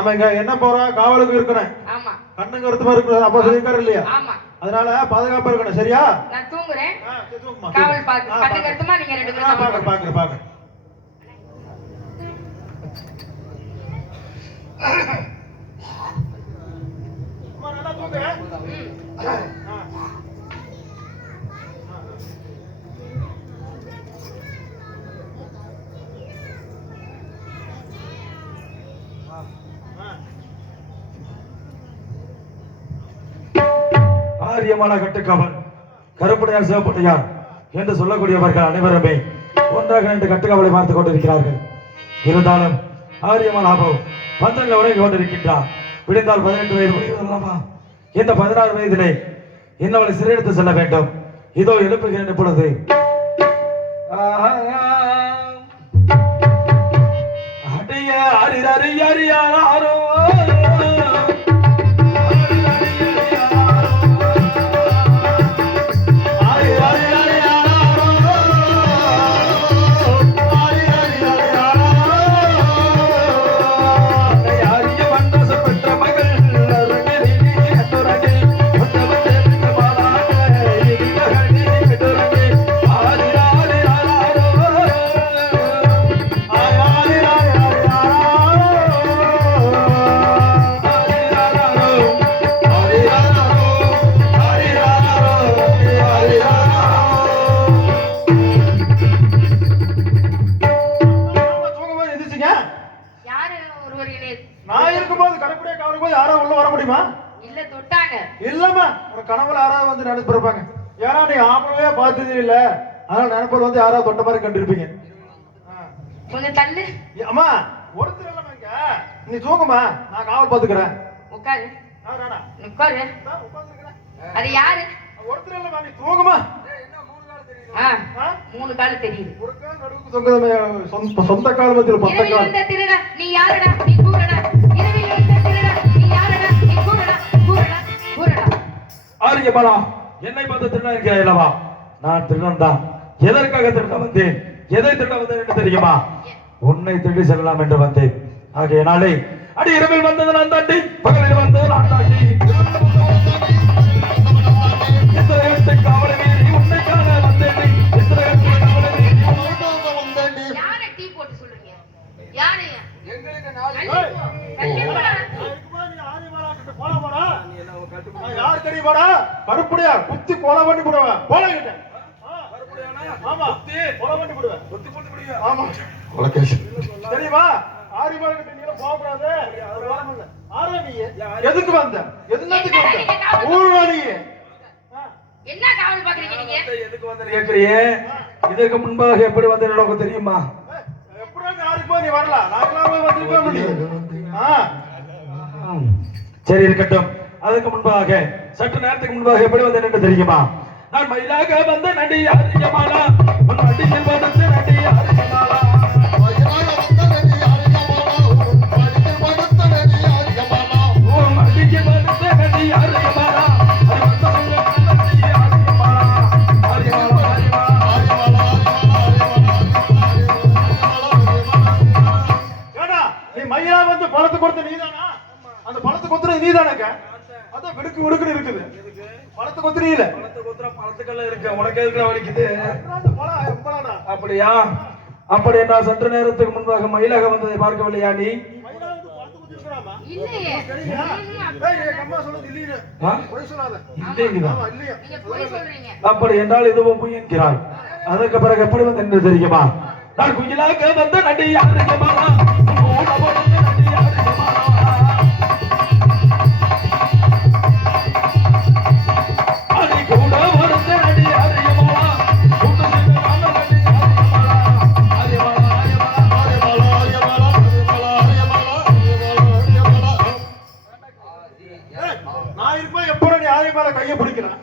நம்ம இங்க என்ன போறோம், காவலுக்கு இருக்கணும். ஆமா. கண்ணுங்க ஒருத்தமா இருக்கணும், அப்பா சொல்லிருக்காரு இல்லையா? ஆமா. அதனால பாதுகாப்பா இருக்கணும். சரியா? நான் தூங்குறேன். காவல் பாத்து கண்ணுங்க ஒருத்தமா நீங்க ரெண்டு பேரும் பாக்குறேன். அம்மா நல்லா தூங்கு. ஆரியமான கட்டுக்காவல் கருப்படையார் சிவப்படையார் என்று சொல்லக்கூடியவர்கள் அனைவருமே ஒன்றாக நின்று கட்டுக்காவலை பார்த்துக் கொண்டிருக்கிறார்கள். இருந்தாலும் ஆரியமான ஆபம் பந்தனில் உறங்கி கொண்டிருக்கின்றார். விடிந்தால் 18 வயது முடிவதல்லவா? இந்த 16 வயதிலே இன்னவளை சிறையெடுத்து செல்ல வேண்டும். இதோ எழுப்புகிறேன் இப்பொழுது. அடிய அரியாரோ நான் இருக்கும்போது கணக்குடைய காவலுக்கு போய் யாரோ உள்ள வர முடியுமா? இல்ல தொட்டாங்க. இல்லம்மா, ஒரு கனவுல யாராவது வந்து நினைச்சு இருப்பாங்க. ஏன்னா நீ ஆம்பளையே பார்த்ததே இல்ல, அதனால நினைப்பது வந்து யாராவது தொட்ட மாதிரி கண்டிருப்பீங்க. கொஞ்சம் தள்ளு. அம்மா ஒருத்தர் இல்லம்மா இங்க, நீ தூங்குமா, நான் காவல் பாத்துக்கிறேன். உட்காரு. உட்காரு. அது யாரு? ஒருத்தர் இல்லம்மா, நீ தூங்குமா. மூணு கால் தெரியுது. ஒரு கால் நடுவுக்கு தொங்குது, சொந்த கால் மத்தியில 10 கால். இந்த திருடா நீ யாரடா? நீ கூறடா. இரவில் வந்த திருடா நீ யாரடா? நீ கூறடா. ஆரியமாலா, என்னை பார்த்து திருடன் இருக்கிறாய் அல்லவா? நான் திருடன் தான். எதற்காக திருட வந்தேன், எதை திருட வந்தேன் என்று தெரியுமா? உன்னை திருடி செல்லலாம் என்று வந்தேன். ஆகையினாலே அடி இரவில் வந்தது நான் தாண்டி, பகலில் வந்தது நான் தாண்டி. காவலை உன்னை காண வந்தேன். யாரை டீ போட்டு சொல்றீங்க? யாரு? எங்களுக்கு யார் தெரியுமாடா? கருப்புடையா குத்தி கொலை பண்ணி போடுவேன். போலகிட்ட ஆமா, கொலை பண்ணி போடுவேன். ஆமா, தெரியுமா? ஆரியமால கிட்ட நீங்க போகக்கூடாது. எதுக்கு வந்த? எதுக்கு வந்த? ஊர்வா நீ என்ன காவல் பாக்குறீங்க நீங்க? எதுக்கு வந்து கேக்குறீங்க? இதற்கு முன்பாக எப்படி வந்து எனக்கு தெரியுமா? எப்படியா யாருக்கு நீ வரல, நாங்களாவே வந்திருக்க முடியும். சரி இருக்கட்டும். அதுக்கு முன்பாக சற்று நேரத்துக்கு முன்பாக எப்படி வந்தேன் என்று தெரியுமா? நான் மயிலாக வந்த நடி ஆரியமாலா, உன் அடியில் வந்த நடி ஆரியமாலா, உன் அடியில் வந்த நடி ஆரியமாலா. நீ மயிலா வந்து பழத்தை கொடுத்த நீதானா? அந்த பழத்தை கொத்துற நீதானக்க? அதான் விடுக்கு விடுக்குன்னு இருக்குது. பழத்தை கொத்துறீல, பழத்தை கொத்துற பழத்துக்கெல்லாம் இருக்கு. உனக்கு எதுக்கு வலிக்குது? அப்படியா? அப்படி நான் சற்று நேரத்துக்கு முன்பாக மயிலாக வந்ததை பார்க்கவில்லையா நீ? அப்படி என்றால் இதுவும் பொய் என்கிறாய். அதற்கு பிறகு எப்படி வந்து என்று தெரியுமா? நான் குயிலாக வந்த நடி ஆரியமாலா,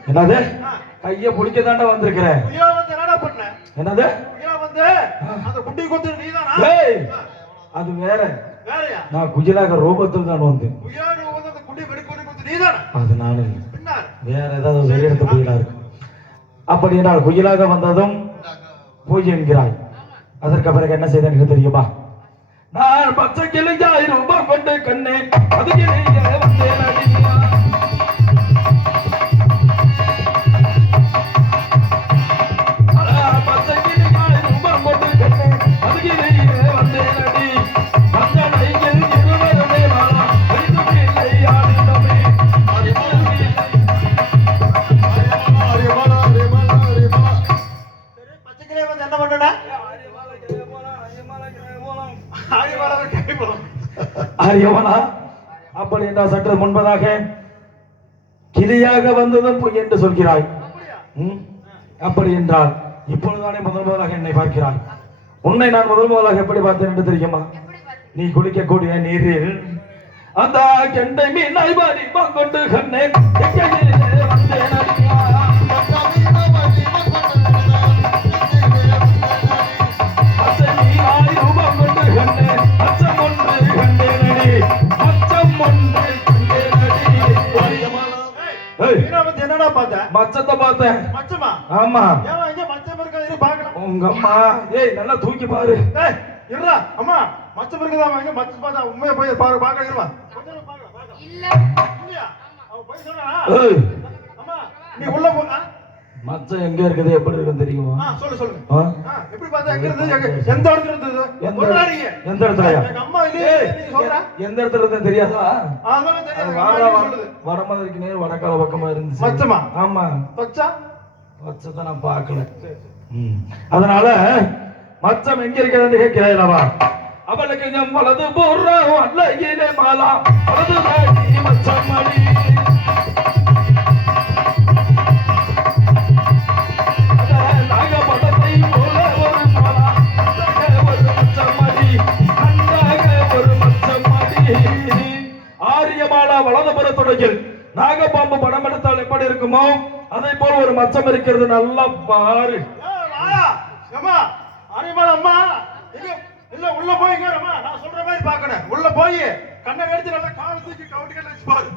என்னது கைய பிடிக்க தாண்டா வந்திருக்கிறேன். என்னது அது வேற. நான் குஜிலாக ரோபத்தில் தான் வந்து, அது நானு வேற ஏதாவது வெளியெடுத்து போயிடா இருக்கு. அப்படி என்றால் குயிலாக வந்ததும் பூஜை என்கிறாய். அதற்கு பிறகு என்ன செய்தேன் தெரியுமா? நான் பச்சை கிளியாய் ரூபம் கொண்டு கண்ணே அது கிளியே வந்தேன் அடியா. பச்சை கிளியாய் ரூபம் கொண்டு கண்ணே அது கிளியே வந்தேன் அடி. அந்த நையில் இருவருமே வாழா அடித்து பிள்ளை ஆடினமே பச்சைக்கிளே வந்து என்ன பண்ணடா ஆரியவனா அப்படி என்றால் சற்று முன்பதாக கிளியாக வந்ததும் பொய் என்று சொல்கிறாய். அப்படி என்றால் இப்பொழுதுதானே முதலாக என்னை பார்க்கிறாய். உன்னை நான் முதலாக எப்படி பார்த்தேன் என்று தெரியுமா? நீ குளிக்கக்கூடிய நீரில் அந்த கெண்டை மீனாய் வாரி கொண்டு கண்ணே வந்தேன் அடியா. என்னடா பார்த்த மச்சத்தை பார்த்தேன். மச்சமா ஆமா ஏன் இங்க மச்சம் இருக்கா இரு பார்க்கலாம் உங்க அம்மா ஏய் நல்லா தூக்கி பாரு. ஏய் இருடா அம்மா மச்சம் இருக்குதா இங்க மச்சம் பார்த்தா உண்மையா போய் பாரு பார்க்க இருமா இல்ல இல்லையா அவ போய் சொன்னா ஏய் அம்மா நீ உள்ள போ மச்சம் எங்க இருக்குது எப்படி இருக்குன்னு தெரியுமா? சொல்லு சொல்லு ஆ? எப்படி பார்த்தா எங்க இருந்து எந்த இடத்துல இருந்தது சொல்றாதீங்க எந்த இடத்துலயா? எங்க அம்மா இல்லையே நீ சொல்ற எந்த இடத்துல இருந்து தெரியாதா? அதெல்லாம் தெரியாது வடமதுரைக்கு நேர் வடக்கால பக்கமா இருந்துச்சு. மச்சமா ஆமா பச்சா மச்சத்தை நான் பார்க்கல. அதனால மச்சம் எங்க இருக்கிறது கேட்கிறாயவா? அவளுக்கு எம் வலது போடுறோம் அல்லையிலே மாலா வலது தாடி மச்சம் அடி. நாகப்படத்தை போல ஒரு மாலா ஒரு மச்சம் அடி அண்டாக ஒரு மச்சம் அடி. ஆரியமாலா வலதுபுற தொடங்கில் நாகப்பாம்பு படம் எடுத்தால் எப்படி இருக்குமோ அதை போல ஒரு மச்சம் இருக்கிறது. நல்லா பாரு. அம்மா அரிமாள் அம்மா இங்க இல்ல உள்ள போய் இங்க அம்மா நான் சொல்ற மாதிரி பார்க்கணும். உள்ள போய் கண்ணை எடுத்து நல்லா கால் தூக்கி கவுட்டி கட்ட வச்சு பாரு.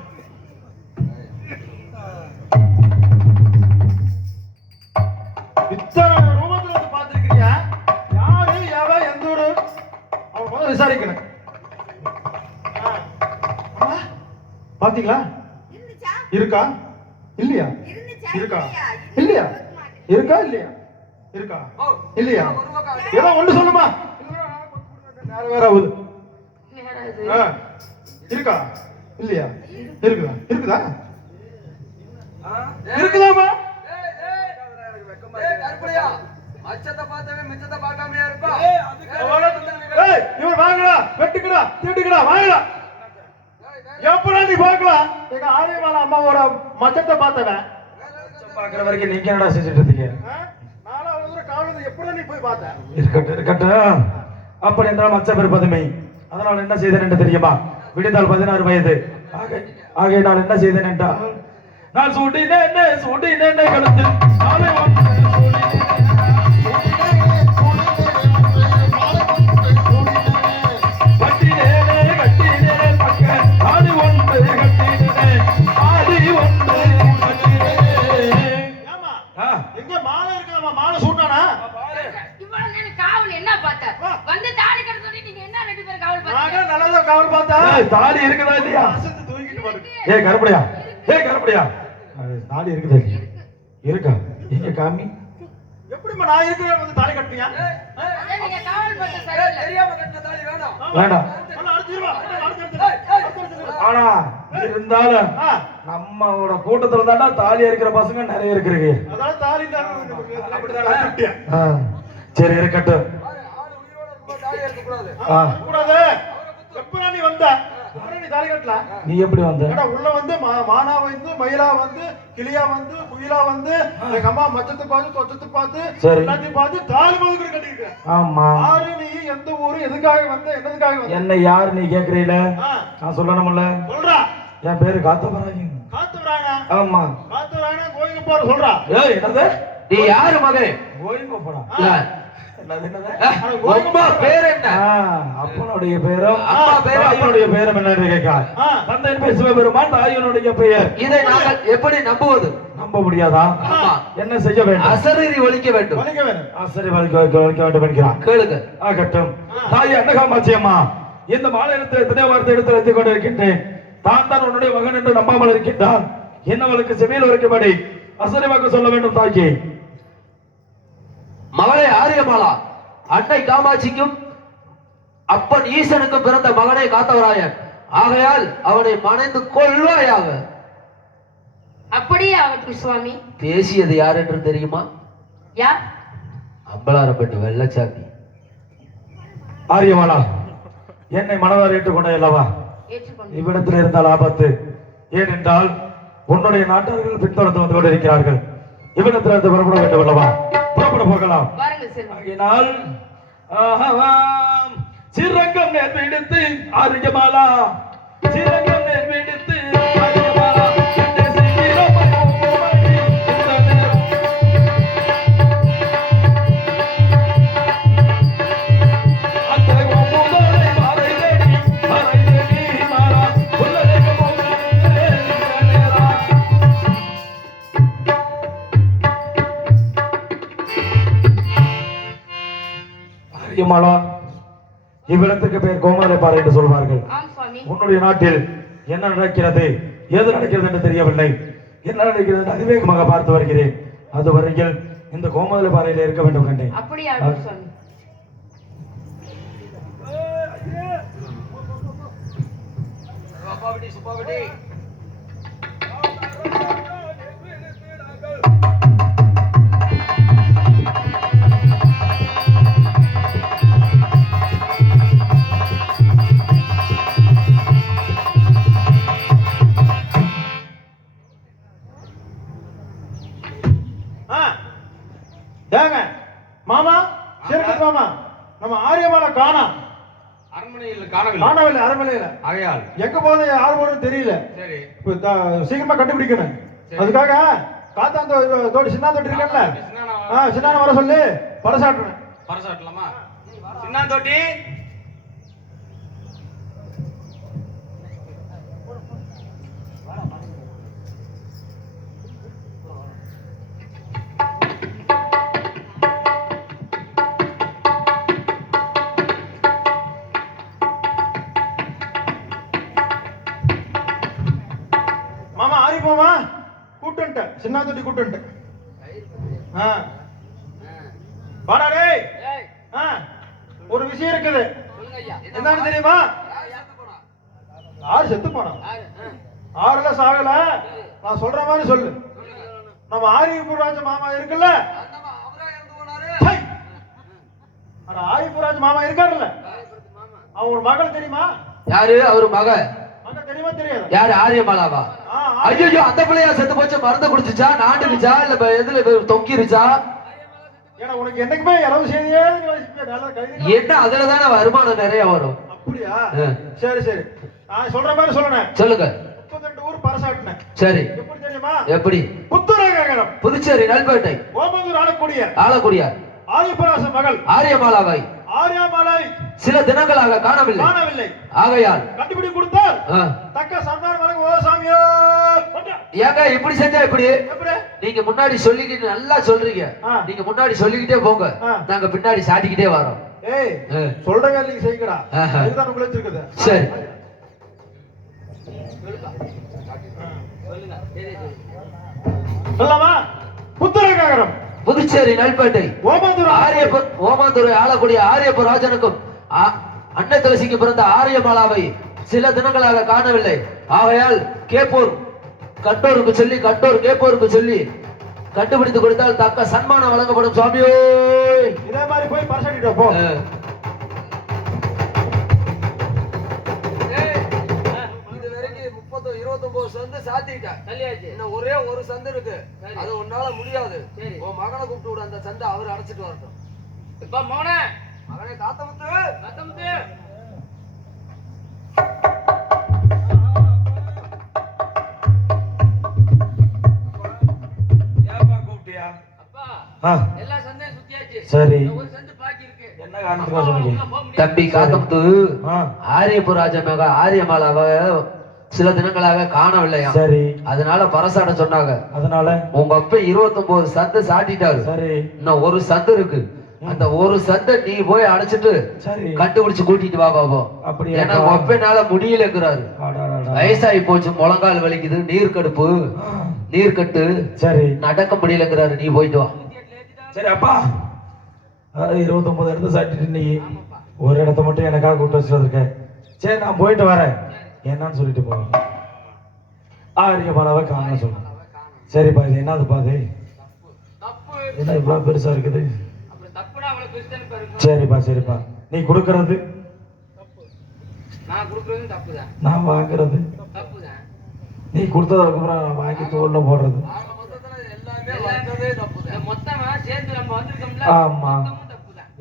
இத்தனை ரூபத்துல வந்து பார்த்திருக்கிறியா? யாரு எவ எந்த ஊரு அவ முதல்ல விசாரிக்கணும். அம்மா பாத்தீங்களா? இருக்கா இல்லையா? இருக்கா இல்லையா? இருக்கா இல்லையா? இருக்கா இல்லையா? ஏதோ ஒண்ணு சொல்லுமா. நேரம் வேற ஆகுது. இருக்கா இல்லையா? இருக்குதா இருக்குதா இருக்குதாமா? இவர் வாங்கடா வெட்டுக்கடா தீட்டுக்கடா வாங்கடா. எப்படா நீ பார்க்கலாம் எங்க ஆரியமால அம்மாவோட மச்சத்தை பார்த்தவன் பாக்குற வரைக்கும் நீங்க என்னடா செஞ்சுட்டு இருந்தீங்க? நானும் அவ்வளவு தூரம் காவல் எப்படா நீ போய் பார்த்த? இருக்கட்டும் இருக்கட்டும். அப்படி என்றால் மச்சம் இருப்பதுமை. அதனால் என்ன செய்தேன் என்று தெரியுமா? விடிந்தால் 16 வயது ஆகை நான் என்ன செய்தேன் என்றால் நான் சூடினேன் கழுத்தில் நாளை ஒன்று தாலி இருக்குதா இல்லையா? ஏய் கருப்படியா தாலி இருக்குதா இல்லையா? இருக்கா எங்க காமி? எப்படிமா நான் இருக்கிறேன் வந்து தாலி கட்டுறியா? நீங்க காவல் பட்ட சரியில்லை. தெரியாம கட்டின தாலி வேண்டாம். அடுத்துருவா ஆனா இருந்தாலும் நம்மளோட கூட்டத்துல தாண்டா தாலி இருக்கிற பசங்க நிறைய இருக்கிறீங்க. அதாவது தாலி அப்படிதான். சரி இருக்கட்டும். எப்ப நீ வந்த நீ தாலி கட்டல? நீ எப்படி வந்த? உள்ள வந்து மானா வந்து மயிலா வந்து கிளியா வந்து குயிலா வந்து எங்க அம்மா மச்சத்தை பார்த்து தொச்சத்தை பார்த்து எல்லாத்தையும் பார்த்து தாலி மாதிரி கட்டிருக்க. ஆமா. யாரு நீ எந்த ஊரு எதுக்காக வந்த என்னதுக்காக வந்த? என்ன யாரு நீ கேக்குறீல? நான் சொல்லணும்ல. சொல்றா. என் பேரு காத்தவராயன். காத்தவராயனா? ஆமா. காத்தவராயனா கோயிலுக்கு போற சொல்றா. ஏய் என்னது? நீ யாரு மகனே? கோயிலுக்கு போறா. அப்பனுடைய பேரும் அம்மா பேரும் தாயினுடைய பேரும் என்ன கேட்க? தந்தையின் பேர் சிவபெருமான், தாயினுடைய பெயர். இதை நாங்கள் எப்படி நம்புவது? நம்ப முடியாதா? ஆமா. என்ன செய்ய வேண்டும்? அசரீரி ஒழிக்க வேண்டும். வலிக்க வேணும். சரி வலிக்க வேண்டும் என்கிறார். கேளுங்க. ஆகட்டும். தாய் அன்னகாமாட்சி அம்மா, இந்த மாநிலத்தில் எத்தனை வார்த்தை எடுத்து வைத்துக் கொண்டிருக்கின்றேன். தான் உன்னுடைய மகன் என்று நம்பாமல் இருக்கின்றான். என்னவளுக்கு செவியில் உரைக்கும்படி அசரிவாக்கு சொல்ல வேண்டும் தாய்க்கு. மகளே ஆரியமாலா, அன்னை காமாட்சிக்கும் அப்பன் ஈசனுக்கும் பிறந்த மகனை காத்தவராயன். ஆகையால் அவனை மணைந்து கொள்வாயாக. அப்படியே ஆகட்டும் சுவாமி. பேசியது யார் என்று தெரியுமா? யார்? அம்பலாரப்பட்டு வெள்ளச்சாமி. ஆரியமாலா, என்னை மனதார் ஏற்றுக்கொண்டே அல்லவா? ஏற்றுக்கொண்டு இவ்விடத்தில் இருந்தால் ஆபத்து. ஏனென்றால் உன்னுடைய நாட்டார்கள் பின்தொடர்ந்து வந்து கொண்டிருக்கிறார்கள். இவ்விடத்தில் இருந்து புறப்பட வேண்டும் அல்லவா? புறப்பட போகலாம். வாருங்கள் செல்வம். ஆகினால் சிறங்கம் நேர்விடுத்து ஆரியமாலா, சிறங்கம் நேர்விடுத்து ஆரியமாலா, என்னை செய்கிறோம் ஓமடி இந்த நேரம். அந்த ஓமுதோடை மாலை தேடி மாறா உள்ளதே போகுதே இந்த நேரம். ஆரியமாலா, இவ்விடத்துக்கு பெயர் கோமாலை பாறை என்று சொல்வார்கள். ஆம் சுவாமி. உன்னுடைய நாட்டில் என்ன நடக்கிறது, ஏது நடக்கிறது என்று தெரியவில்லை. என்ன நடக்கிறது என்று அதிவேகமாக பார்த்து வருகிறேன். அதுவரையில் இந்த கோமாலை பாறையில் இருக்க வேண்டும் கண்டேன். அப்படியே ஆகட்டும் சுவாமி. ஏங்க மாமா, சிறுக்கத் மாமா, நம்ம ஆரியமாலா காணோம். அரண்மனையில் காணவில்லை. காணவில்லை, அரண்மனையில. ஆகையால் எங்க போகுது, யார் போகுதுன்னு தெரியல. சரி, இப்ப சீக்கிரமா கண்டுபிடிக்கணும். அதுக்காக காத்தாந்த தோடி சின்ன தோட்டி இருக்கல, சின்ன வர சொல்லி பரசாட்டணும். பரசாட்டலாமா? சின்னாந்தோட்டி, மாமா ஆரிப்போமா கூட்டுன்ட்ட, சின்ன தோட்டி கூட்டுன்ட்ட. வாடா டேய். ஒரு விஷயம் இருக்குது. என்னன்னு தெரியுமா? ஆறு செத்து போனா. ஆறுல சாகல. நான் சொல்ற மாதிரி சொல்லு. நம்ம ஆரியபுராஜ மாமா இருக்குல்ல, ஆரியபுராஜ மாமா இருக்காருல்ல, அவன் ஒரு மகள் தெரியுமா? யாரு அவரு மக? மகள் தெரியுமா தெரியாது? யாரு ஆரியமாலாவா? ஐயோ, அந்த பிள்ளையா செத்து போச்சு. மருந்து குடிச்சுச்சா, நாண்டுருச்சா, இல்ல எதுல தொங்கிருச்சா? ஏன்னா உனக்கு என்னைக்குமே இளவு செய்தியே என்ன அதுலதானே வருமானம் நிறைய வரும். அப்படியா? சரி சரி, நான் சொல்ற மாதிரி சொல்லணும். சொல்லுங்க. 32 ஊர் பரசாட்டினேன். சரி, எப்படி தெரியுமா? எப்படி? புத்துரகரம், புதுச்சேரி, நல்பேட்டை, ஓமந்தூர் ஆளக்கூடிய ஆலக்குடியா ஆரியபுராச மகள் ஆரியமாலாவை ஆரியாமாலை சில தினங்களாக காணவில்லை. காணவில்லை. ஆகையால் கண்டுபிடி கொடுத்தால் ஆ, தக்க சந்தானம் வழங்க ஓ சாமியோ. ஏங்க இப்படி செஞ்சா இப்படி? எப்படி? நீங்க முன்னாடி சொல்லிக்கிட்டு நல்லா சொல்றீங்க. நீங்க முன்னாடி சொல்லிக்கிட்டே போங்க, நாங்க பின்னாடி சாட்டிக்கிட்டே வரோம். ஏய், சொல்ற வேலைக்கு செய்யுங்கடா. இதுதான் உங்களுக்கு இருக்குது. சரி, சொல்லலாமா? புத்துரகரம், புதுச்சேரி, நல்பேட்டை, ஓமந்தூர் ஓமாந்துறை ஆளக்கூடிய ஆரியப்ப ராஜனுக்கும் அன்னை துளசிக்கு பிறந்த ஆரியமாலாவை சில தினங்களாக காணவில்லை. ஆகையால் கேப்பூர் கட்டோருக்கு சொல்லி, கட்டோர் கேப்பூருக்கு சொல்லி கண்டுபிடித்து கொடுத்தால் தக்க சன்மானம் வழங்கப்படும். சுவாமியோ, இதே மாதிரி போய் பரசாட்டிட்டு போ. இது வரைக்கும் 29 சந்து சாத்திட்டேன். இன்னும் ஒரே ஒரு சந்து இருக்கு, அது உன்னால முடியாது. உன் மகனை கூப்பிட்டு விட, அந்த சந்தை அவர் அடைச்சிட்டு வரட்டும். இப்ப மகனே காத்தமுத்து சரி, என்ன காரணத்துக்காக சொன்னீங்க? தம்பி காத்தமுத்து, ஆரியபுராஜ மக ஆரியமாலாவை சில தினங்களாக காணவில்லையா. சரி. அதனால பரசாட சொன்னாங்க. அதனால உங்க அப்ப 29 சந்தை சாட்டிட்டாரு. சரி. இன்னும் ஒரு சந்தை இருக்கு. அந்த ஒரு சந்தை நீ போய் அடைச்சிட்டு சரி கண்டுபிடிச்சு கூட்டிட்டு வா பாப்போம். அப்படியா? ஏன்னா ஒப்பனால முடியலங்கிறாரு. வயசாகி போச்சு, முழங்கால் வலிக்குது, நீர் கடுப்பு, நீர் கட்டு, சரி நடக்க முடியலங்கிறாரு. நீ போயிட்டு வா. சரி அப்பா, அதாவது 29 இடத்த சாட்டிட்டு நீ ஒரு இடத்த மட்டும் எனக்காக கூட்டு வச்சுருக்க. சரி நான் போயிட்டு வரேன் என்னன்னு சொல்லிட்டு போவேன். ஆரியமாலாவை காண சொல்லுங்க. சரிப்பா, இது என்னதுப்பா? அது என்ன இவ்வளவு பெருசா இருக்குது? சரிப்பா சரிப்பா. நீ கொடுக்கறது, நான் வாங்குறது, நீ கொடுத்தது அதுக்கப்புறம் நான் வாங்கி தோல்ல போடுறது. ஆமா,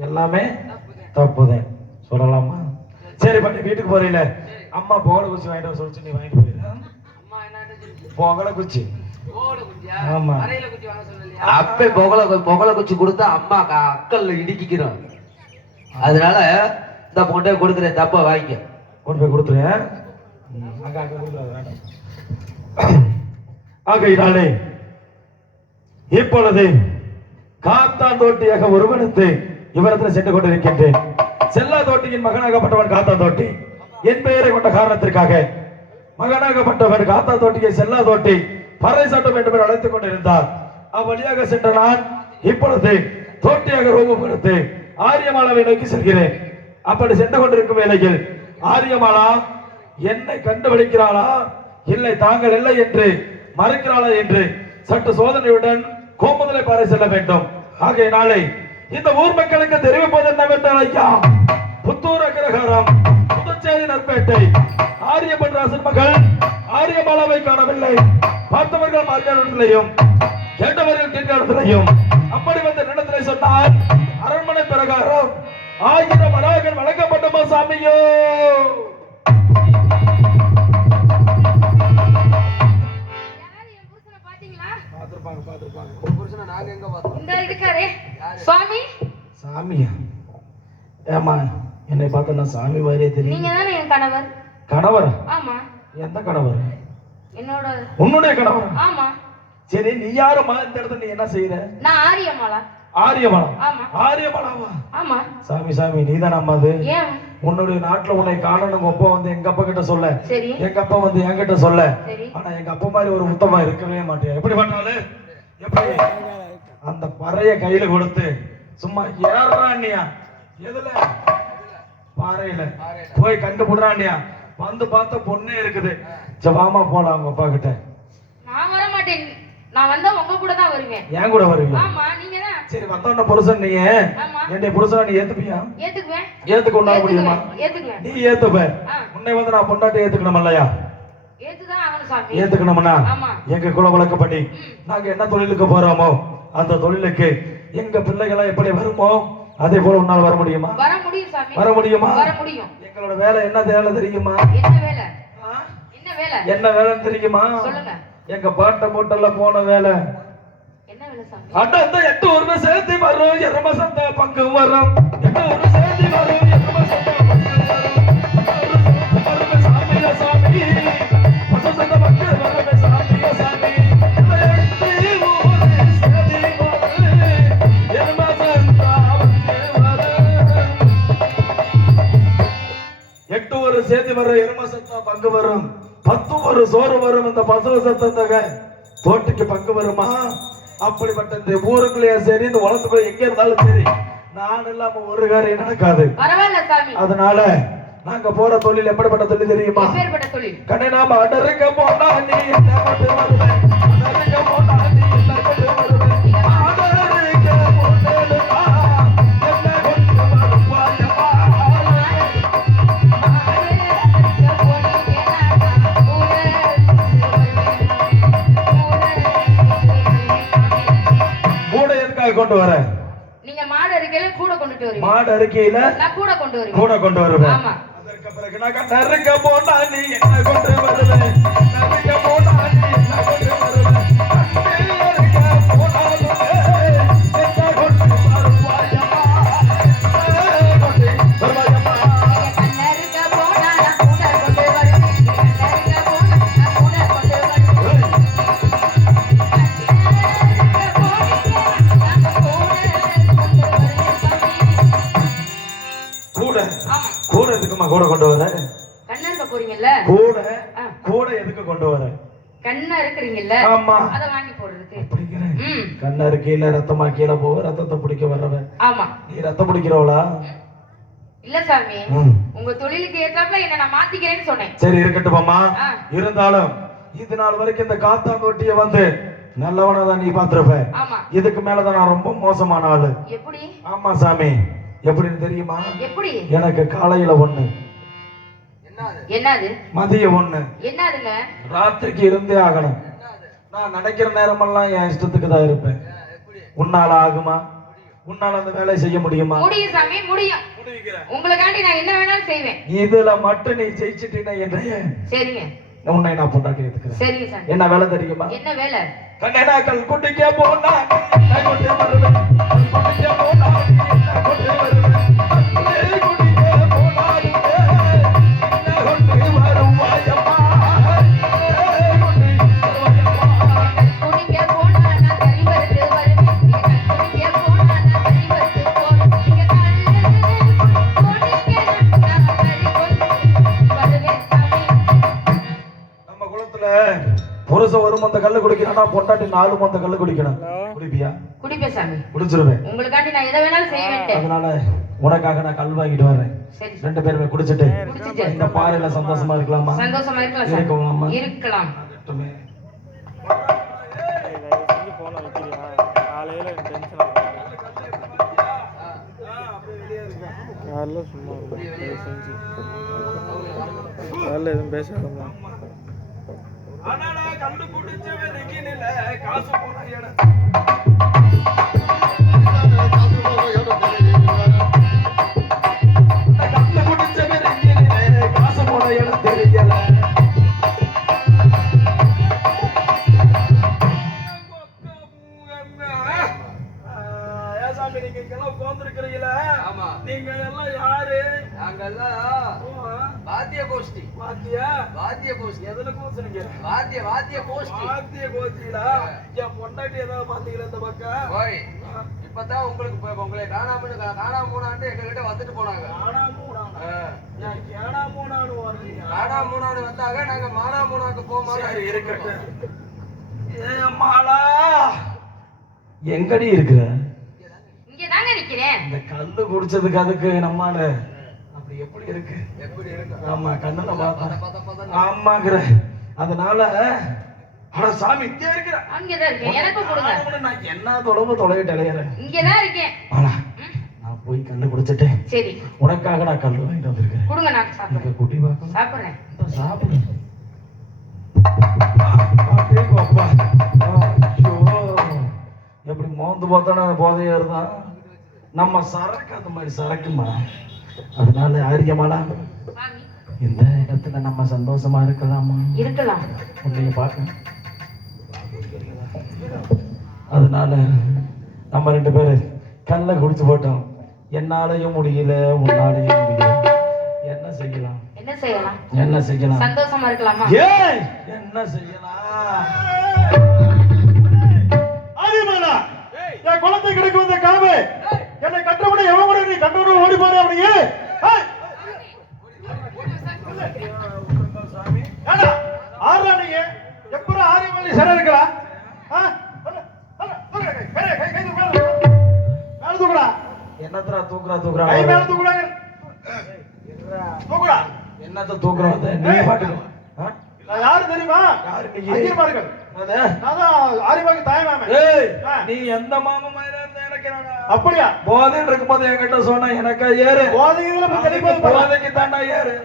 எல்லாமே தப்புதான் சொல்லலாமா? சரிப்பா, நீ வீட்டுக்கு போறீல, அம்மா போகல குச்சி வாங்கிட்டு வர சொல்லிச்சு, நீ வாங்கிட்டு போயிரு. போகல குச்சி. ஆமா, அப்பே பொகல குச்சி கொடுத்தா அம்மா அக்கல்ல இடிக்கிறோம். அதனால இந்த கொண்டே கொடுக்குறேன், தப்பா வாங்கிக்க. கொண்டு போய் கொடுத்துறேன். ஆகையினாலே இப்பொழுது காத்தாந்தோட்டியாக ஒருவனுக்கு இவரத்தில் சென்று கொண்டிருக்கின்றேன். செல்லா தோட்டியின் மகனாகப்பட்டவன் காத்தா தோட்டி. என் பெயரை கொண்ட காரணத்திற்காக மகனாகப்பட்டவன் காத்தா தோட்டியை செல்லா தோட்டி பறை சாட்ட வேண்டும் என்று அழைத்துக் கொண்டிருந்தார். அவ்வழியாக சென்ற நான் இப்பொழுது தோட்டியாக ரூபம் எடுத்து ஆரியமாலாவை நோக்கி செல்கிறேன். அப்படி சென்று கொண்டிருக்கும் வேளையில் ஆரியமாலா என்னை கண்டுபிடிக்கிறாளா இல்லை தாங்கள் இல்லை என்று மறுக்கிறாளா என்று சற்று சோதனையுடன் கோமுதலை பாறை செல்ல வேண்டும். ஆகையினாலே இந்த ஊர் மக்களுக்கு தெரிவிப்பது என்னவென்றால், ஐயா, புத்தூர் அக்ரஹாரம், புதுச்சேரி நற்பேட்டை ஆரியபட்ராசன் மகள் ஆரியமாலாவை காணவில்லை. பார்த்தவர்கள் மார்க்கத்திலையும் கேட்டவர்கள் கேட்காரத்திலையும் அப்படி வந்த நிலத்திலே சொன்னார். அரண்மனை பிரகாரம் 1000 வராகன் வழங்கப்பட்டமா சாமியோ? சாமியா? ஏமா என்னை பார்த்தா சாமி மாதிரியே தெரியும். நீங்க தானே என் கணவர். கணவர்? ஆமா. எந்த கணவர்? என்னோட. உன்னுடைய கணவர்? ஆமா. சரி, நீ யாருமா? இந்த இடத்துல நீ என்ன செய்யற? நான் ஆரியமாலா. ஆரியமாலா? ஆமா. ஆரியமாலாவா? ஆமா. சாமி சாமி, நீதான் அம்மா அது? ஏன்? உன்னுடைய நாட்டுல உன்னை காணணும் அப்பா வந்து எங்க அப்பா கிட்ட சொல்ல, சரி. எங்க அப்பா வந்து என்கிட்ட சொல்ல. சரி. ஆனா எங்க அப்பா மாதிரி ஒரு உத்தமா இருக்கவே மாட்டேன். எப்படி பண்ணாலும் எப்படி அந்த பறைய கையில கொடுத்து சும்மா ஏறாண்டியா? எதுல? பாறையில போய் கண்டுபிடுறாண்டியா? வந்து பார்த்த பொண்ணே இருக்குது. வாமா போலாம் அவங்க அப்பா கிட்ட. நான் வர மாட்டேன். நான் வந்தா உங்க கூட தான் வருவேன். ஏன் கூட வருவீங்க? ஆமா, நீங்க தான். சரி, வந்தவன புருஷன் நீ. ஆமா. என்னுடைய புருஷனை நீ ஏத்துப்பியா? ஏத்துக்குவேன். ஏத்துக்க உன்னால முடியுமா? ஏத்துக்குவேன். நீ ஏத்துப்ப. உன்னை வந்து நான் பொண்டாட்டி ஏத்துக்கணும் இல்லையா? ஏத்துதான் ஆகணும் சாமி. ஏத்துக்கணும்னா ஆமா. எங்க குல வழக்கப்படி நாங்க என்ன தொழிலுக்கு போறோமோ அந்த தொழிலுக்கு எங்க பிள்ளைகளா எப்படி வருமோ அதே போல உன்னால வர முடியுமா? வர முடியும் சாமி. வர முடியுமா? வர முடியும். எங்களோட வேலை என்ன வேலை தெரியுமா? என்ன வேலை? என்ன வேலை? என்ன வேலைன்னு தெரியுமா? சொல்லுங்க. எங்க பாட்ட மூட்டல்ல போன வேலை. என்ன வேலை சாமி? அட 8 ஊர்ல சேர்த்து வரும் எரும சந்த பங்கு வரும். 8 ஊர்ல சேர்த்து வரும் எரும சந்த பங்கு வரும். சாமியா சாமி, பச சந்த பங்கு வரும். சாமியா சாமி, 8 ஊர்ல சேர்த்து வரும் எரும சந்த பங்கு வரும். 8 ஊர்ல சேர்த்து வரும் எரும சந்த பங்கு வரும். 10 ஒரு சோறு வரும். இந்த பசவ சத்தத்தக தோட்டுக்கு பங்கு வருமா? அப்படிப்பட்ட இந்த ஊருக்குள்ளேயே சரி, இந்த உலகத்துக்குள்ள எங்க இருந்தாலும் சரி, நான் இல்லாம ஒரு காரியம் நடக்காது. பரவாயில்ல சாமி. அதனால நாங்க போற தொழில் எப்படிப்பட்ட தொழில் தெரியுமா? எப்பேற்பட்ட தொழில்? கண்ணே, நாம அடருக்க போனா நீ என்ன கொண்டு வருவே? அடருக்க போனா நீ என்ன கொண்டு வருவே? அடருக்க போனா என்ன கொண்டு வருவாயம்மா? கூட எதுக்காக கொண்டு வர? நீங்க மாடு அறுக்கையில கூட கொண்டுட்டு வருவீங்க. மாடு அறுக்கையில நான் கூட கொண்டு வருவேன். கூட கொண்டு வருவேன். ஆமா. அதற்கு பிறகு நான் நறுக்க போனா நீ என்ன கொண்டு வருவே? நறுக்க போனா நீ என்ன கொண்டு வருவே? நறுக்க போனா நீ என்ன கொண்டு வருவாயம்மா? கொண்டு வருவாயம்மா? நறுக்க போனா நான் கூட கொண்டு வருவேன். நறுக்க போனா கூட கொண்டு வர? கண்ணா இருக்க போறீங்கல்ல, கூட ஆ. கூட எதுக்கு கொண்டு வர? கண்ணா இருக்கிறீங்கல்ல, ஆமா. அத வாங்கி போடுறதுக்கு. அப்படிங்கிற ம், கண்ணாரு கீழே ரத்தமா கீழே போக ரத்தத்தை பிடிக்க வர்றவன் ஆமா. நீ ரத்தம் பிடிக்கிறவளா? இல்ல சாமி, ம். உங்க தொழிலுக்கு ஏற்றாப்புல என்ன நான் மாத்திக்கிறேன்னு சொன்னேன். சரி இருக்கட்டும்மா. ஆ. இருந்தாலும் இது நாள் வரைக்கும் இந்த காத்தாங்கொட்டிய வந்து நல்லவனா தான் நீ பாத்துருப்ப. ஆமா. இதுக்கு மேலதான் நான் ரொம்ப மோசமான ஆளு. எப்படி? ஆமா சாமி. எப்படின்னு தெரியுமா? எப்படி? எனக்கு காலையில ஒண்ணு, என்னது? மதியம் ஒண்ணு, என்னதுங்க? ராத்திரிக்கு இருந்தே ஆகணும். நான் நினைக்கிற நேரமெல்லாம் என் இஷ்டத்துக்கு தான் இருப்பேன். உன்னால ஆகுமா? உன்னால அந்த வேலையை செய்ய முடியுமா? முடியும் சாமி, முடியும். உங்களுக்காண்டி நான் என்ன வேணாலும் செய்வேன். இதுல மட்டும் நீ ஜெயிச்சிட்டீன்னா என்னைய சரிங்க, உன்னை நான் பொண்டாட்டி எடுத்துக்கிறேன். சரிங்க சாமி. என்ன வேலை தெரியுமா? என்ன வேலை? கண்ணனாக்கள் குட்டிக்க போனா நான் கொண்டு வருவேன். குட்டிக்க போனா நான் கொண்டு வருவேன். குட்டிக்க போனாலும் நான் கொண்டு வருவாயம்மா. குடிக்க போனா நான் கறி வறுத்து வருவேன். குடிக்க போனா நான் கறி வறுத்து போவேன். நீங்க குடிக்க நான் கறி கொண்டு வருவேன் சாமி. நம்ம குளத்துல புருஷன் ஒரு மொந்த கல்லு குடிக்கிறானா பொண்டாட்டி 4 மொந்த கல்லு குடிக்கணும். குடிப்பியா? குடிப்பேன் சாமி. குடிச்சிருவேன். உங்களுக்காண்டி நான் எதை வேணாலும் செய்வேன். அதனால உனக்காக நான் கல் வாங்கிட்டு வரேன். சரி, 2 பேருமே குடிச்சிட்டு குடிச்சிட்டு இந்த பாறையில சந்தோஷமா இருக்கலாமா? சந்தோஷமா இருக்கலாம் இருக்கலாமா? சாமி. இருக்கலாம். இருக்கட்டுமே. எதுவும் பேசாதம்மா. கல்லு குடிச்சவன் எங்கிலே காசு போன இடம் தெரியல. ஏசாமி, நீங்க இங்கெல்லாம் உட்கார்ந்துருக்கிறீங்களா? ஆமா. நீங்க எல்லாம் யாரு? நாங்கெல்லாம் வாத்திய கோஷ்டி. வாத்திய கோஷ்டி. எதுல கூசுறீங்க? வாத்திய கோஷ்டி. வாத்திய கோஷ்டியில என் பொண்டாட்டி ஏதாவது பாத்தீங்களா இந்த பக்கம்? ஓய், இப்பதான் உங்களுக்கு உங்களை காணாம போனான்ட்டு எங்க கிட்ட வந்துட்டு போனாங்க. காணாம போனான்னு வந்தாங்க. நாங்க மானா மூணாக்கு போக சரி, இருக்கட்டும். மாட்டோம். ஏ மாலா, எங்கடி இருக்கிற? இங்க தாங்க நிக்கிறேன். இந்த கல்லு குடிச்சதுக்கு அதுக்கு நம்மால அப்படி எப்படி இருக்கு? எப்படி இருக்கு? ஆமா, கண்ணுல பார்த்தா பத. ஆமாங்கிற. அதனால அட சாமி இங்கே இருக்கிற. அங்கதான் இருக்கேன். எனக்கும் கொடுங்க. நான் என்ன தொலைவிட்டு அலையறேன். இங்கதான் இருக்கேன். ஆனா நான் போய் கல்லு குடிச்சிட்டு சரி, உனக்காக நான் கல்லு வாங்கிட்டு வந்திருக்கேன். கொடுங்க, நான் சாப்பிடுறேன். இங்க குட்டி பார்க்கணும். சாப்பிடுறேன். சாப்பிடு. பாட்டே கோப்பா. ஐயோ, எப்படி மோந்து பார்த்தானே போதையா இருந்தான். நம்ம சரக்கு அந்த மாதிரி சரக்குமா. அதனால ஆரியமாலா சாமி, இந்த இடத்துல நம்ம சந்தோஷமா இருக்கலாமா? இருக்கலாம். உன்னைய பார்க்க. அதனால நம்ம 2 பேரு கல்ல குடிச்சு போட்டோம். என்னாலையும் முடியல, உன்னாலையும் முடியல. என்ன செய்யலாம்? என்ன செய்யலாம்? என்ன செய்யலாம்? சந்தோஷமா இருக்கலாமா? ஏய், என்ன செய்யலாம்? ஆதிமாலா, என் குளத்தை கிடக்கு வந்த காமே என்னை கட்டவிட எவன் கூட நீ கட்டவிட ஓடி போற அப்படியே. ஆறா நீங்க எப்பறம் ஆரியமாலி சர இருக்கலாம். மேல தூக்குடா. என்னத்தடா தூக்குறா? கை மேல தூக்குடா. தூக்குடா. என்னத்த தூக்குறா? நீ பாட்டுக்கு. நான் யாரு தெரியுமா? யாரு நீ? ஐயர்மார்கள். நான் தான் ஆரியமாலி தாய் மாமன். ஏய், நீ எந்த மாமா மாதிரி இருந்தா எனக்கு என்னடா? அப்படியா? போதையில் இருக்கும்போது என்கிட்ட சொன்ன எனக்கா ஏறு? போதை இதுல போய் தெளிப்பா போறா. போதைக்கு தாண்டா ஏறு.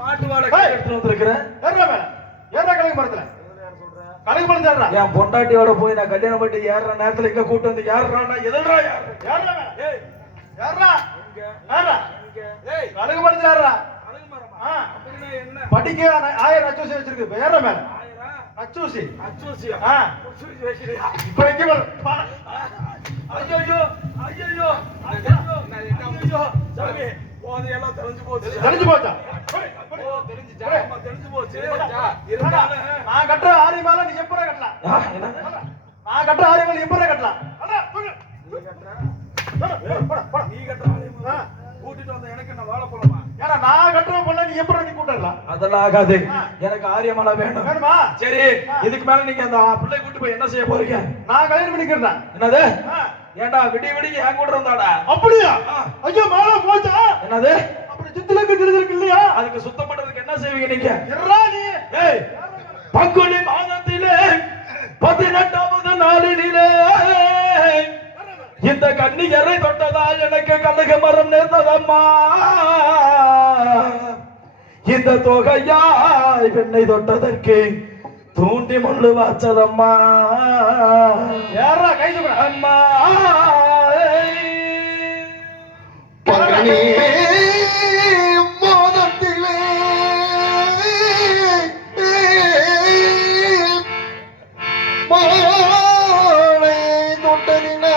மாட்டு வாழை எடுத்துட்டு வந்திருக்கிறேன். என் பொண்டாட்டியோட போய் நான் கல்யாணம் பண்ணிட்டு ஏறுற நேரத்துல இங்க கூட்டு வந்து ஏறுறான்னா எதிர்றா படிக்க 1000 அச்சூசி வச்சிருக்கு. ஏற மேல அச்சூசி. இப்ப எங்க வர? ஐயோ சாமி, போதையெல்லாம் தெரிஞ்சு போச்சு. தெரிஞ்சு போச்சா? தெரிஞ்சு போச்சு. நான் கட்டுற ஆரியமால நீ எப்பறம் கட்டலாம்? நான் கட்டுற ஆரியமால எப்பறம் கட்டலாம்? நீ கட்டுற ஆலயமா? கூட்டிட்டு வந்த எனக்கு என்ன வாழைப்பழமா? ஏன்னா நான் கட்டுற பொண்ணை நீ எப்படி நீ கூட்டலாம்? அதெல்லாம் ஆகாது. எனக்கு ஆரியமாலா வேணும். வேணுமா? சரி, இதுக்கு மேல நீங்க அந்த பிள்ளை கூட்டு போய் என்ன செய்ய போறீங்க? நான் கல்யாணம் பண்ணிக்கிறேன். என்னது? ஏண்டா விடிய விடிய என் கூட இருந்தாடா? அப்படியா? ஐயோ மேல போச்சா? என்னது? அப்படி சித்தில கட்டி இருக்கு இல்லையா? அதுக்கு சுத்தம் பண்றதுக்கு என்ன செய்வீங்க நீங்க? எர்ரா நீ. ஏய், பங்குனி மாதத்திலே 18வது நாளினிலே இந்த கன்னியரை தொட்டதால் எனக்கு கனக மரம் நேர்ந்ததம்மா. இந்த தொகையாய் பெண்ணை தொட்டதற்கு தூண்டி முள்ளு வாச்சதம்மா. ஏறா கைது கூட. அம்மா பகனே மோதத்திலே மாலை தொட்டதினா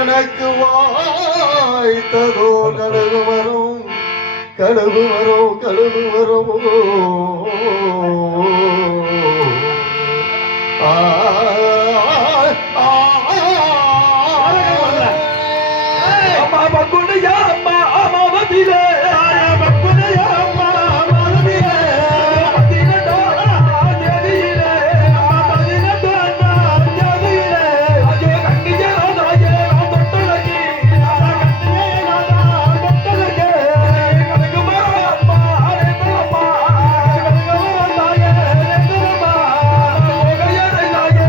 எனக்கு வாய்த்ததோ கழுகு வரும் கழுகு வரும் கழுகு வரும் அம்மா பங்குனியா அம்மா அமாவதிலே பங்குனியா அம்மா அமாவதிலே 18ஆம் தேதியிலே 18ஆம் தேதியிலே ஐயோ கன்னியராதாயே நான் தொட்டலகி தொட்டலகி கனகு மரம் அம்மா அரேந்தலம்மா கனகு மரம் தாயே அரேந்தலம்மா கோகையரை தாயே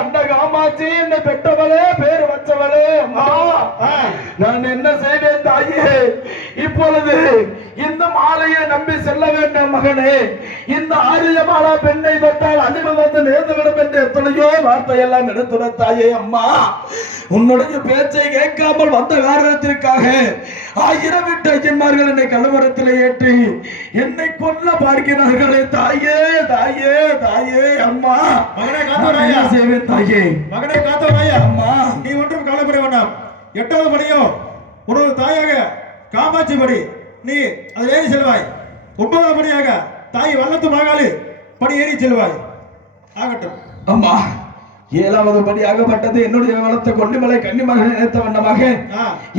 அண்ட காமாட்சி என்னை பெற்றவளே பேர் வச்சவளே அம்மா நான் என்ன செய்வேன் தாயே இப்பொழுது இந்த மாலையை நம்பி செல்ல வேண்டாம் மகனே இந்த ஆரியமாலா பெண்ணை தொட்டால் அழிவு வந்து நேர்ந்துவிடும் என்று எத்தனையோ வார்த்தையெல்லாம் எடுத்துட தாயே அம்மா உன்னுடைய பேச்சை கேட்காமல் வந்த காரணத்திற்காக 1000 விட்டமார்கள் என்னை கழுவரத்தில் ஏற்றி என்னை கொல்ல பார்க்கிறார்களே தாயே தாயே தாயே அம்மா மகனே காத்தவராயா செய்வேன் தாயே மகனே காத்தவராயா அம்மா நீ ஒன்றும் கவலைப்பட வேண்டாம் 8வது படியோ ஒரு தாயாக காமாட்சி படி நீ அதில் ஏறி செல்வாய் 9வது படியாக தாய் வல்லத்து மகாளி படி ஏறி செல்வாய் ஆகட்டும் அம்மா 7வது படி ஆகப்பட்டது என்னுடைய வளர்த்த கொல்லிமலை கன்னிமகனை நினைத்த வண்ணமாக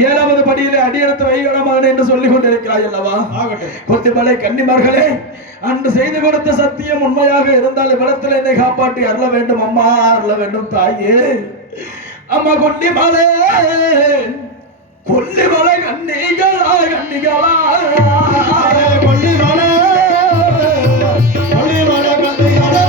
7வது படியிலே அடியெடுத்து வைகளமாக என்று சொல்லிக் கொண்டிருக்கிறாய் அல்லவா ஆகட்டும் கொல்லிமலை கன்னிமர்களே அன்று செய்து கொடுத்த சத்தியம் உண்மையாக இருந்தால் இவ்விடத்தில் என்னை காப்பாற்றி அருள வேண்டும் அம்மா அருள வேண்டும் தாயே அம்மா கொல்லிமலை கொல்லிமலை கன்னிகளா கன்னிகளா கொல்லிமலை கொல்லிமலை கன்னிகளா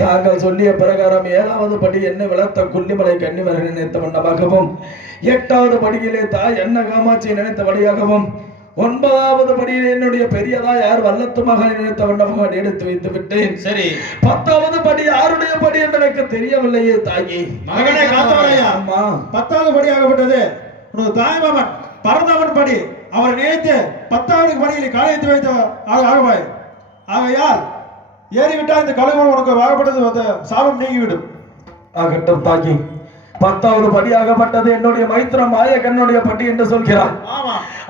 தாங்கள் சொல்லிய பிரகாரம் 7வது படி என்ன வளர்த்த கொல்லிமலை கன்னிமகனை நினைத்த வண்ணமாகவும் 8வது படியிலே தாய் என்ன காமாட்சியை நினைத்தபடியாகவும் 9வது படியில் என்னுடைய பெரியதா யார் வல்லத்து மகனை நினைத்த வண்ணமாக எடுத்து வைத்து விட்டேன் சரி 10வது படி யாருடைய படி என்று எனக்கு தெரியவில்லையே தாயே மகனே காத்தவராயா அம்மா 10வது படி ஆகப்பட்டது உனது தாய் மாமன் பரந்தாமன் படி அவர் நினைத்து 10வது படியில் காலையத்து வைத்த ஆகவாய் ஆகையால் ஏறிவிட்டால் இந்த கழுவன் உனக்கு வாகப்பட்டது சாபம் நீங்கிவிடும் ஆகட்டும் தாக்கி 10வது படியாகப்பட்டது என்னுடைய மைத்திர மாயக்கண்ணுடைய பட்டி என்று சொல்கிறார்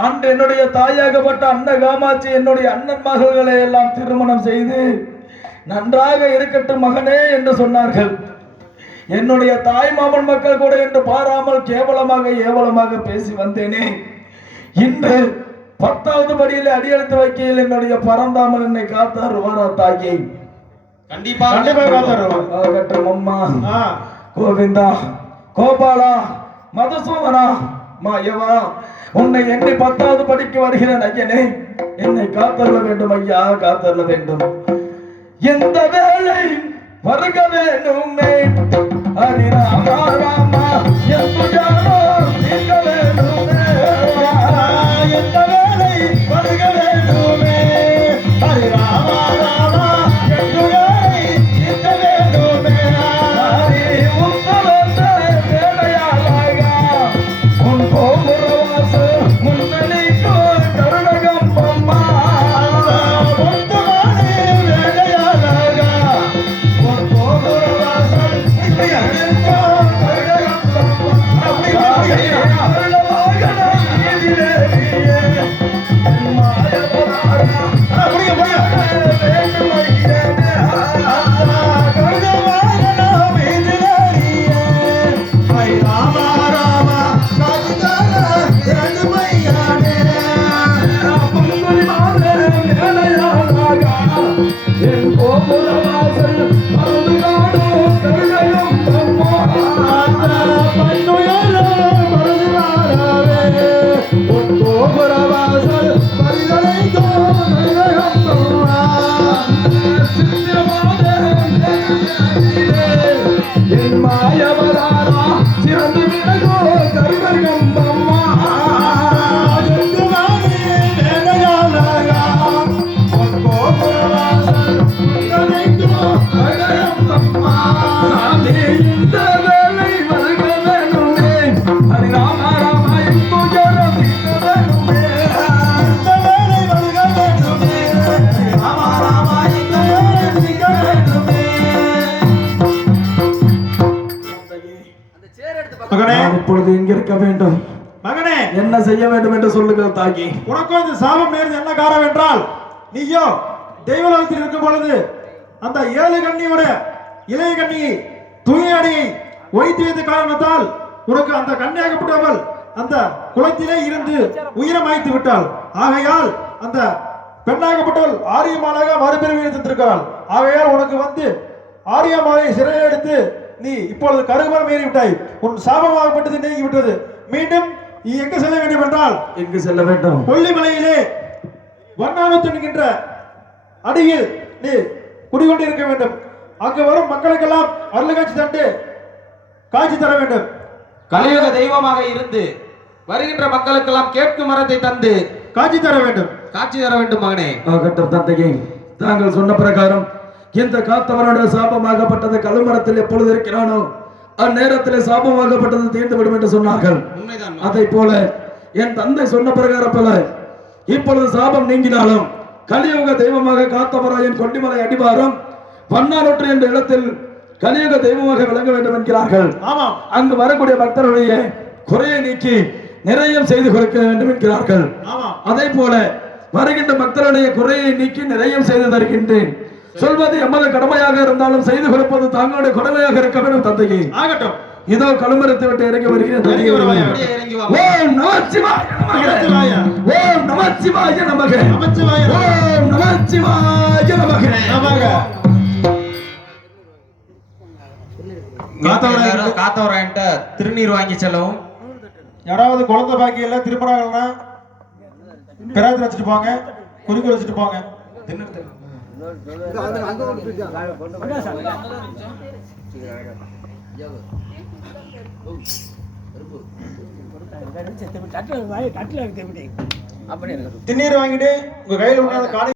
அன்று என்னுடைய தாயாகப்பட்ட அன்ன காமாட்சி என்னுடைய அண்ணன் மகள்களை எல்லாம் திருமணம் செய்து நன்றாக இருக்கட்டும் மகனே என்று சொன்னார்கள் என்னுடைய தாய் மாமன் மக்கள் கூட என்று பாராமல் கேவலமாக ஏவலமாக பேசி வந்தேனே இன்று 10வது படியிலே அடியெடுத்து வைக்கையில் என்னுடைய பரந்தாமன் என்னை காத்தார் வாரா தாக்கி கண்டிப்பா காத்தார் அம்மா கோவிந்தா கோபாலா மதுசூதனா மாயவா உன்னை எண்ணி 10வது படிக்கு வருகிறேன் ஐயனே என்னை காத்தருள வேண்டும் ஐயா காத்தருள வேண்டும் எந்த வேலை வருக வேணுமே ஹரிராமா ராமா எந்துஜானோ நீங்க வேணுமே எந்த வேலை வருக வேணுமே ஹரிராமா ராமா எந்துஜானோ நீங்க வேணுமே ஹரி உத்தரந்த வேலையாளாக உன் கோபுரவாச முன்னணிக்கு கருணகம் அம்மா உத்தரவானே வேலையாளாக உன் கோபுரவாசல் இப்படி அழுத்தோ கருணகம் அம்மா செய்ய வேண்டும் என்று சொல்லுங்கள் தாங்கி. உனக்கும் இந்த சாபம் நேர்ந்து என்ன காரணம் என்றால், நீயோ தெய்வலோகத்தில் இருக்கும் பொழுது அந்த 7 கன்னியோட இளைய கன்னியை துணியடியை வைத்தியது காரணத்தால் உனக்கு அந்த கன்னியாகப்பட்டவள் அந்த குளத்திலே இருந்து உயிரமாய்த்து விட்டாள். ஆகையால் அந்த பெண்ணாகப்பட்டவள் ஆரியமாளாக மறுபிறவி எடுத்திருக்கிறாள். ஆகையால் உனக்கு வந்து ஆரியமாலை சிறையில் எடுத்து நீ இப்பொழுது கருமரம் ஏறி விட்டாய். உன் சாபமாகப்பட்டது நீங்கி விட்டது. மீண்டும் நீ எங்கு செல்ல வேண்டும் என்றால், எங்கு செல்ல வேண்டும்? கொல்லிமலையிலே வண்ணானத்து என்கின்ற அடியில் நீ குடிகொண்டிருக்க வேண்டும். அங்கு வரும் மக்களுக்கெல்லாம் அருள் காட்சி தந்து காட்சி தர வேண்டும். கலியுக தெய்வமாக இருந்து வருகின்ற மக்களுக்கெல்லாம் கேட்கும் மரத்தை தந்து காட்சி தர வேண்டும். காட்சி தர வேண்டும் மகனே. ஆகட்டும் தந்தையே, தாங்கள் சொன்ன பிரகாரம் இந்த காத்தவனுடைய சாபமாகப்பட்டது கழுமரத்தில் எப்பொழுது இருக்கிறானோ அந்நேரத்தில் சாபமாகப்பட்டது தீர்ந்து விடும் என்று சொன்னார்கள். உண்மைதான். அதை போல என் தந்தை சொன்ன பிரகாரம் போல இப்பொழுது சாபம் நீங்கினாலும் கலியுக தெய்வமாக காத்தவராயன் கொல்லிமலை அடிவாரம் பன்னாரொற்று என்ற இடத்தில் கலியுக தெய்வமாக விளங்க வேண்டும் என்கிறார்கள். ஆமாம், அங்கு வரக்கூடிய பக்தர்களுடைய குறையை நீக்கி நிறையம் செய்து கொடுக்க வேண்டும் என்கிறார்கள். ஆமாம். அதே போல வருகின்ற பக்தருடைய குறையை நீக்கி நிறையம் செய்து தருகின்றேன். சொல்வது எமது கடமையாக இருந்தாலும் செய்து கொடுப்பது தாங்களுடைய கடமையாக இருக்க வேண்டும் தந்தையே. ஆகட்டும். இதோ கழுமரத்தை விட்டு இறங்கி வருகிறேன். இறங்கி வருவாயா? அப்படியே இறங்கி வா. ஓம் நமச்சிவாய நமக. நமச்சிவாய. ஓம் நமச்சிவாய நமக. நமச்சிவாய நமக. ஓம் நமச்சிவாய நமக. நமக. காத்தவராயன்ட்ட திருநீர் வாங்கி செல்லவும். யாராவது குழந்தை பாக்கி எல்லாம் திருப்பணாங்கன்னா பிரார்த்தனை வச்சுட்டு போங்க, குறிக்கோள் வச்சுட்டு போங்க. திண்ணீர் வாங்கிட்டு உங்க கையில் உள்ள காணி